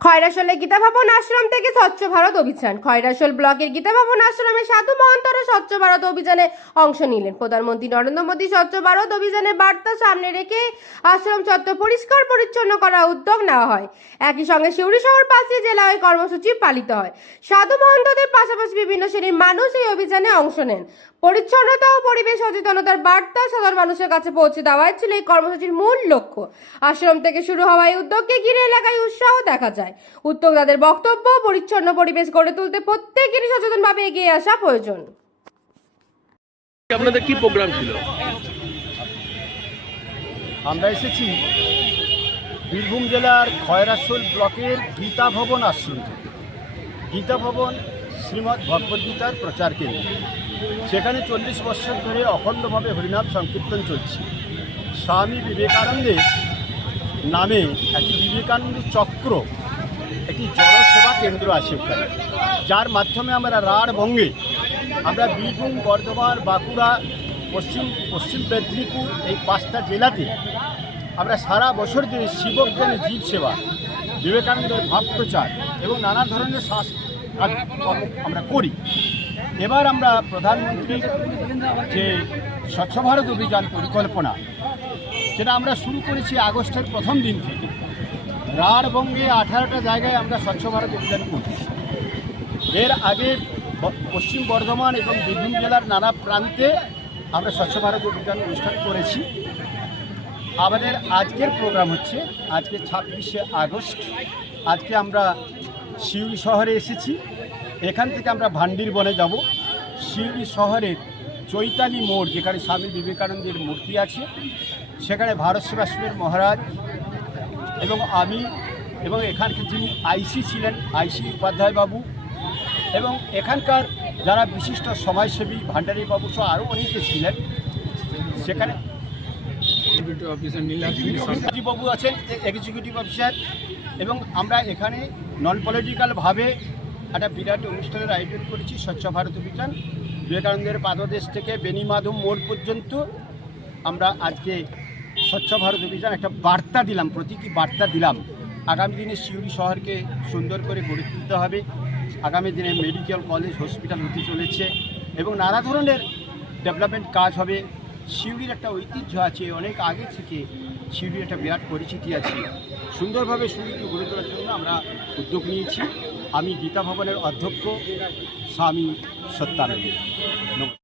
খয়রাশোলের গীতা ভবন আশ্রম থেকে স্বচ্ছ ভারত অভিযান। খয়রাশোল ব্লকের গীতা ভবন আশ্রমে সাধু মহন্তরা স্বচ্ছ ভারত অভিযানে অংশ নিলেন। প্রধানমন্ত্রী নরেন্দ্র মোদী স্বচ্ছ ভারত অভিযানের বার্তা সামনে রেখে আশ্রম চত্বর পরিষ্কার পরিচ্ছন্ন করার উদ্যোগ নেওয়া হয়। একই সঙ্গে সিউড়ি শহর 5টি জেলায় কর্মসূচি পালিত হয়। সাধু মহন্তদের পাশাপাশি বিভিন্ন শ্রেণীর মানুষ এই অভিযানে অংশ নেন। পরিচ্ছন্নতা ও পরিবেশ সচেতনতার বার্তা সাধারণ মানুষের কাছে পৌঁছে দেওয়াই ছিল এই কর্মসূচির মূল লক্ষ্য। আশ্রম থেকে শুরু হওয়া এই উদ্যোগকে ঘিরে এলাকায় উৎসাহ দেখা যায়। উদ্যোক্তাদের বক্তব্য, পরিচ্ছন্ন পরিবেশ গড়ে তুলতে প্রত্যেকেরই সচেতনভাবে এগিয়ে আসা প্রয়োজন। আপনাদের কি প্রোগ্রাম ছিল? আমরা এসেছি বীরভূম জেলার খয়রাশোল ব্লকের গীতা ভবন আশ্রম থেকে। গীতা ভবন শ্রীমদ্ ভগবদ্গীতার প্রচার কেন্দ্র। সেখানে 40 বছর ধরে অখণ্ডভাবে হরিনাম সংকীর্তন চলছে। স্বামী বিবেকানন্দের নামে একটি বিবেকানন্দ চক্র, একটি জনসেবা কেন্দ্র আছে ওখানে, যার মাধ্যমে আমরা রাঢ়বঙ্গে আমরা বীরভূম, বর্ধমান, বাঁকুড়া, পশ্চিম মেদিনীপুর এই 5টা জেলাতে আমরা সারা বছর ধরে শিবজ্ঞানী জীব সেবা, বিবেকানন্দের ভাব প্রচার এবং নানা ধরনের আমরা করি। এবার আমরা প্রধানমন্ত্রীর যে স্বচ্ছ ভারত অভিযান পরিকল্পনা, সেটা আমরা শুরু করেছি আগস্টের প্রথম দিন থেকে। রাঢ়বঙ্গে 18টা জায়গায় আমরা স্বচ্ছ ভারত অভিযান করছি। এর আগে পশ্চিম বর্ধমান এবং বীরভূম জেলার নানা প্রান্তে আমরা স্বচ্ছ ভারত অভিযান অনুষ্ঠান করেছি। আমাদের আজকের প্রোগ্রাম হচ্ছে আজকে 26শে আগস্ট। আজকে আমরা সিউড়ি শহরে এসেছি। এখান থেকে আমরা ভান্ডির বনে যাব। সিউড়ি শহরের চৈতালি মোড়, যেখানে স্বামী বিবেকানন্দের মূর্তি আছে, সেখানে ভারত সেবাশ্রমের মহারাজ এবং আমি এবং এখানকার যিনি আইসি ছিলেন, আইসি উপাধ্যায় বাবু, এবং এখানকার যারা বিশিষ্ট সমাজসেবী ভান্ডারী বাবু সহ আরও অনেকে ছিলেন, সেখানে বাবু আছেন এক্সিকিউটিভ অফিসার, এবং আমরা এখানে নন পলিটিক্যালভাবে একটা বিরাট অনুষ্ঠানের আয়োজন করেছি। স্বচ্ছ ভারত অভিযান বিবেকানন্দের পাদদেশ থেকে বেনিমাধব মোড় পর্যন্ত আমরা আজকে স্বচ্ছ ভারত অভিযান একটা বার্তা দিলাম, প্রতীকী বার্তা দিলাম। আগামী দিনে সিউড়ি শহরকে সুন্দর করে গড়ে তুলতে হবে। আগামী দিনে মেডিকেল কলেজ, হসপিটাল হতে চলেছে এবং নানা ধরনের ডেভেলপমেন্ট কাজ হবে। সিউড়ির একটা ঐতিহ্য আছে, অনেক আগে থেকে সিউড়ির একটা বিরাট পরিচিতি আছে। সুন্দরভাবে সিউড়িকে গড়ে তোলার জন্য আমরা উদ্যোগ নিয়েছি। আমি গীতা ভবনের অধ্যক্ষ স্বামী সত্যানন্দ।